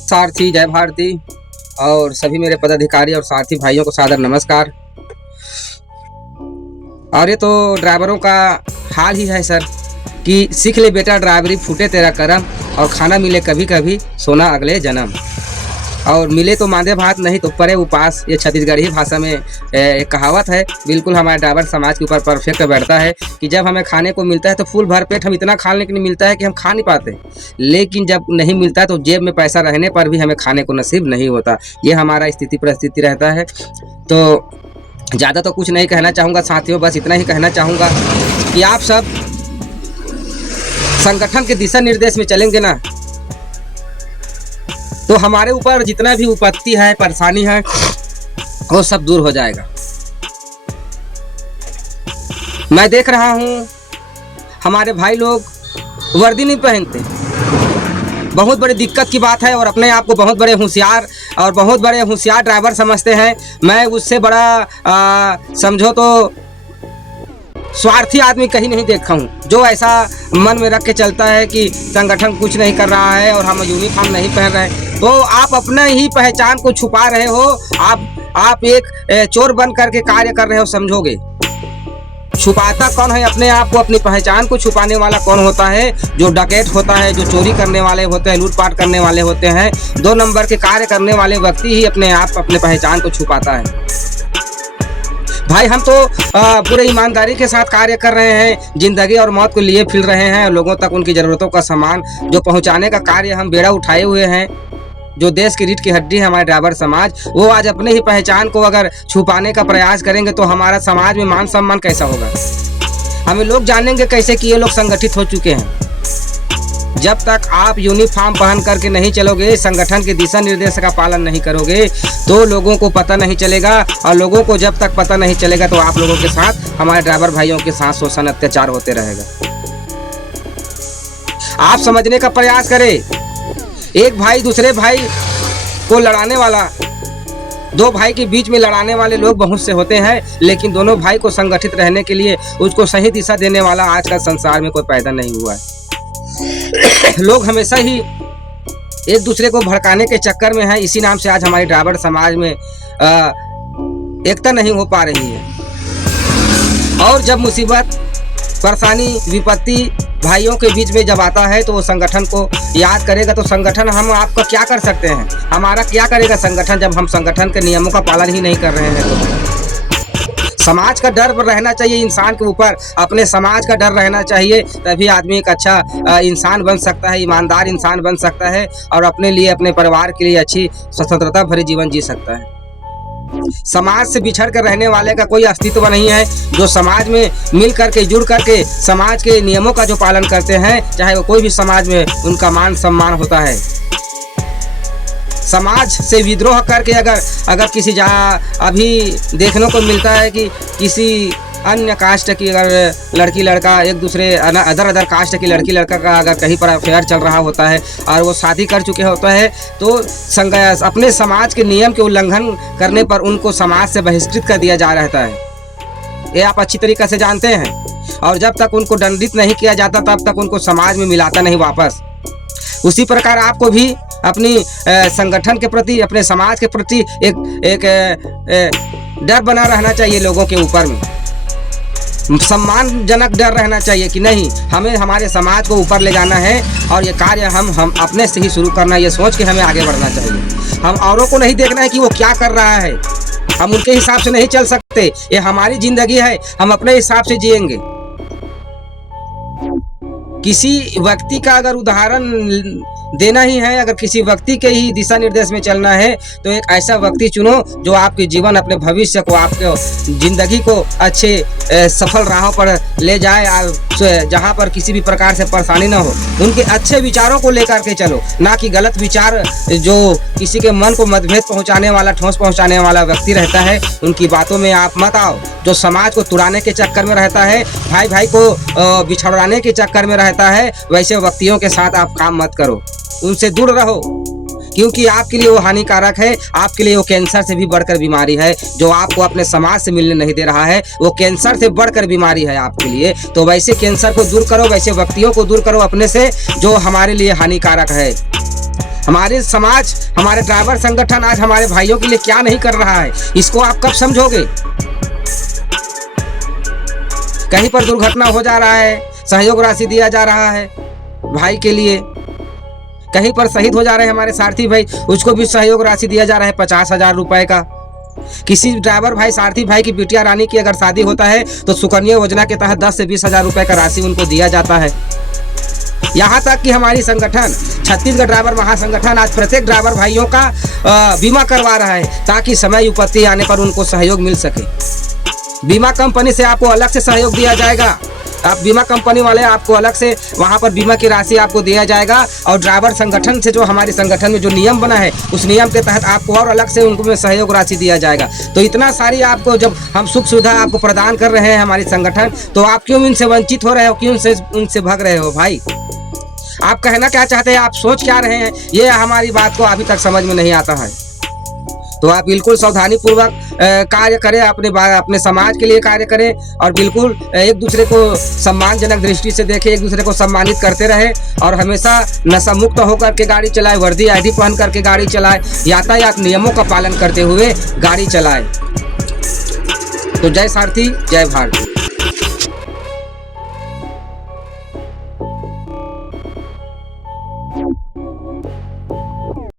सारथी जय भारती और सभी मेरे पदाधिकारी और सारथी भाइयों को सादर नमस्कार। और ये तो ड्राइवरों का हाल ही है सर कि सीख ले बेटा ड्राइवरी, फूटे तेरा करम, और खाना मिले कभी कभी सोना अगले जन्म, और मिले तो मांदे भात नहीं तो परे उपास। ये छत्तीसगढ़ी भाषा में एक कहावत है, बिल्कुल हमारे ड्राइवर समाज के ऊपर परफेक्ट बैठता है कि जब हमें खाने को मिलता है तो फुल भर पेट हम इतना खाने के लिए मिलता है कि हम खा नहीं पाते, लेकिन जब नहीं मिलता है तो जेब में पैसा रहने पर भी हमें खाने को नसीब नहीं होता। ये हमारा स्थिति परिस्थिति रहता है। तो ज़्यादा तो कुछ नहीं कहना चाहूँगा साथियों, बस इतना ही कहना चाहूँगा कि आप सब संगठन के दिशा निर्देश में चलेंगे ना तो हमारे ऊपर जितना भी विपत्ति है, परेशानी है, वो सब दूर हो जाएगा। मैं देख रहा हूँ हमारे भाई लोग वर्दी नहीं पहनते, बहुत बड़ी दिक्कत की बात है, और अपने आप को बहुत बड़े होशियार ड्राइवर समझते हैं। मैं उससे बड़ा समझो तो स्वार्थी आदमी कहीं नहीं देखा हूँ, जो ऐसा मन में रख के चलता है कि संगठन कुछ नहीं कर रहा है और हम यूनिफॉर्म नहीं पहन रहे। तो आप अपने ही पहचान को छुपा रहे हो, आप एक चोर बन करके कार्य कर रहे हो, समझोगे। छुपाता कौन है अपने आप को? अपनी पहचान को छुपाने वाला कौन होता है? जो डकैत होता है, जो चोरी करने वाले होते हैं, लूटपाट करने वाले होते हैं, 2 नंबर के कार्य करने वाले व्यक्ति ही अपने पहचान को छुपाता है। भाई हम तो पूरे ईमानदारी के साथ कार्य कर रहे हैं, जिंदगी और मौत को लिए फिर रहे हैं, लोगों तक उनकी ज़रूरतों का सामान जो पहुंचाने का कार्य हम बेड़ा उठाए हुए हैं। जो देश की रीढ़ की हड्डी है हमारे ड्राइवर समाज, वो आज अपने ही पहचान को अगर छुपाने का प्रयास करेंगे तो हमारा समाज में मान सम्मान कैसा होगा? हमें लोग जानेंगे कैसे कि ये लोग संगठित हो चुके हैं? जब तक आप यूनिफॉर्म पहन करके नहीं चलोगे, संगठन के दिशा निर्देश का पालन नहीं करोगे, तो लोगों को पता नहीं चलेगा, और लोगों को जब तक पता नहीं चलेगा तो आप लोगों के साथ, हमारे ड्राइवर भाइयों के साथ शोषण अत्याचार होते रहेगा। आप समझने का प्रयास करें। एक भाई दूसरे भाई को लड़ाने वाला, 2 भाई के बीच में लड़ाने वाले लोग बहुत से होते हैं, लेकिन दोनों भाई को संगठित रहने के लिए उसको सही दिशा देने वाला आज का संसार में कोई पैदा नहीं हुआ है। लोग हमेशा ही एक दूसरे को भड़काने के चक्कर में है। इसी नाम से आज हमारे ड्राइवर समाज में एकता नहीं हो पा रही है। और जब मुसीबत, परेशानी, विपत्ति भाइयों के बीच में जब आता है तो वो संगठन को याद करेगा। तो संगठन हम आपका क्या कर सकते हैं? हमारा क्या करेगा संगठन, जब हम संगठन के नियमों का पालन ही नहीं कर रहे हैं? तो समाज का डर रहना चाहिए इंसान के ऊपर, अपने समाज का डर रहना चाहिए, तभी आदमी एक अच्छा इंसान बन सकता है, ईमानदार इंसान बन सकता है, और अपने लिए, अपने परिवार के लिए अच्छी स्वतंत्रता भरी जीवन जी सकता है। समाज से बिछड़ कर रहने वाले का कोई अस्तित्व नहीं है। जो समाज में मिल करके, जुड़ करके समाज के नियमों का जो पालन करते हैं, चाहे वो कोई भी समाज में, उनका मान सम्मान होता है। समाज से विद्रोह करके अगर किसी अभी देखने को मिलता है कि किसी अन्य कास्ट की अगर लड़की लड़का, एक दूसरे अदर कास्ट की लड़की लड़का का अगर कहीं पर अफेयर चल रहा होता है और वो शादी कर चुके होता है, तो अपने समाज के नियम के उल्लंघन करने पर उनको समाज से बहिष्कृत कर दिया जा रहता है। ये आप अच्छी तरीके से जानते हैं। और जब तक उनको दंडित नहीं किया जाता तब तक उनको समाज में मिलाता नहीं वापस। उसी प्रकार आपको भी अपनी संगठन के प्रति, अपने समाज के प्रति एक डर बना रहना चाहिए। लोगों के ऊपर में सम्मानजनक डर रहना चाहिए कि नहीं, हमें हमारे समाज को ऊपर ले जाना है और ये कार्य हम अपने से ही शुरू करना, ये सोच के हमें आगे बढ़ना चाहिए। हम औरों को नहीं देखना है कि वो क्या कर रहा है, हम उनके हिसाब से नहीं चल सकते। ये हमारी जिंदगी है, हम अपने हिसाब से जिएंगे। किसी व्यक्ति का अगर उदाहरण देना ही है, अगर किसी व्यक्ति के ही दिशा निर्देश में चलना है, तो एक ऐसा व्यक्ति चुनो जो आपके जीवन, अपने भविष्य को, आपके जिंदगी को अच्छे सफल राहों पर ले जाए, जहां पर किसी भी प्रकार से परेशानी ना हो। उनके अच्छे विचारों को लेकर के चलो, ना कि गलत विचार जो किसी के मन को मतभेद पहुंचाने वाला, ठोस पहुंचाने वाला व्यक्ति रहता है, उनकी बातों में आप मत आओ। जो समाज को तुड़ाने के चक्कर में रहता है, भाई भाई को बिछड़ाने के चक्कर में रहता है, वैसे व्यक्तियों के साथ आप काम मत करो, उनसे दूर रहो। क्योंकि आपके लिए वो हानिकारक है, आपके लिए वो कैंसर से भी बढ़कर बीमारी है, जो आपको अपने समाज से मिलने नहीं दे रहा है, वो कैंसर से बढ़कर बीमारी है आपके लिए। तो वैसे कैंसर को दूर करो, वैसे व्यक्तियों को दूर करो अपने से जो हमारे लिए हानिकारक है। हमारे समाज, हमारे ड्राइवर संगठन आज हमारे भाइयों के लिए क्या नहीं कर रहा है, इसको आप कब समझोगे? कहीं पर दुर्घटना हो जा रहा है, सहयोग राशि दिया जा रहा है भाई के लिए। कहीं पर शहीद हो जा रहे हैं हमारे सारथी भाई, उसको भी सहयोग राशि दिया जा रहा है 50,000 रुपए का। किसी ड्राइवर भाई, सारथी भाई की बिटिया रानी की अगर शादी होता है तो सुकन्या योजना के तहत 10 से 20,000 रुपए का राशि उनको दिया जाता है। यहाँ तक कि हमारी संगठन छत्तीसगढ़ ड्राइवर महासंगठन आज प्रत्येक ड्राइवर भाइयों का बीमा करवा रहा है, ताकि समय विपत्ति आने पर उनको सहयोग मिल सके। बीमा कंपनी से आपको अलग से सहयोग दिया जाएगा। आप बीमा कंपनी वाले आपको अलग से वहाँ पर बीमा की राशि आपको दिया जाएगा, और ड्राइवर संगठन से जो हमारे संगठन में जो नियम बना है उस नियम के तहत आपको और अलग से उनको में सहयोग राशि दिया जाएगा। तो इतना सारी आपको जब हम सुख सुविधा आपको प्रदान कर रहे हैं हमारी संगठन, तो आप क्यों इनसे वंचित हो रहे हो, क्यों उनसे भाग रहे हो भाई? आप कहना क्या चाहते हैं, आप सोच क्या रहे हैं, ये हमारी बात को अभी तक समझ में नहीं आता है। तो आप बिल्कुल सावधानी पूर्वक कार्य करें, अपने समाज के लिए कार्य करें, और बिल्कुल एक दूसरे को सम्मानजनक दृष्टि से देखें, एक दूसरे को सम्मानित करते रहें, और हमेशा नशा मुक्त होकर के गाड़ी चलाएं, वर्दी आईडी पहन करके गाड़ी चलाएं, यातायात नियमों का पालन करते हुए गाड़ी चलाएं। तो जय सारथी, जय भारत।